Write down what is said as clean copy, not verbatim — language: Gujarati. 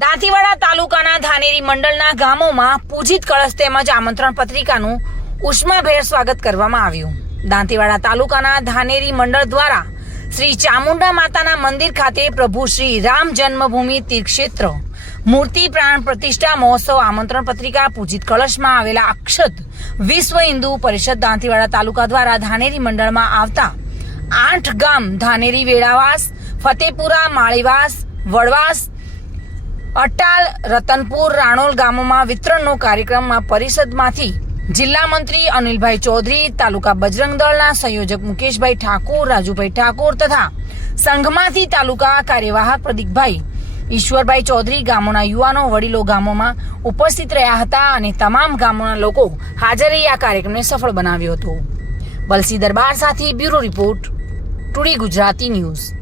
દાંતીવાડા તાલુકાના ધાનેરી મંડળના ગામોમાં પૂજિત કળશ તેમજ આમંત્રણ પત્રિકાનું ઉષ્માભેર સ્વાગત કરવામાં આવ્યું. દાંતીવાડા તાલુકાના ધાનેરી મંડળ દ્વારા શ્રી ચામુંડા માતાના મંદિર ખાતે પ્રભુ શ્રી રામ જન્મભૂમિ તીર્થક્ષેત્ર મૂર્તિ પ્રાણ પ્રતિષ્ઠા મહોત્સવ આમંત્રણ પત્રિકા પૂજિત કળશમાં આવેલા અક્ષત વિશ્વ હિન્દુ પરિષદ દાંતીવાડા તાલુકા દ્વારા ધાનેરી મંડળમાં આવતા 8 ગામ ધાનેરી, વેળાવાસ, ફતેપુરા, માળીવાસ, વડવાસ, અટાલ, રતનપુર, રાણોલ ગામોમાં વિતરણનો કાર્યક્રમમાં પરિષદમાંથી જિલ્લા મંત્રી અનિલભાઈ ચૌધરી, તાલુકા બજરંગ દળના સંયોજક મુકેશભાઈ ઠાકોર, રાજુભાઈ ઠાકોર તથા સંઘમાંથી તાલુકા કાર્યવાહક પ્રદીપભાઈ ઈશ્વરભાઈ ચૌધરી, ગામોના યુવાનો, વડીલો ગામોમાં ઉપસ્થિત રહ્યા હતા અને તમામ ગામોના લોકો હાજર રહી આ કાર્યક્રમને સફળ બનાવ્યો હતો. બલસી દરબાર સાથે bureau report, today Gujarati news.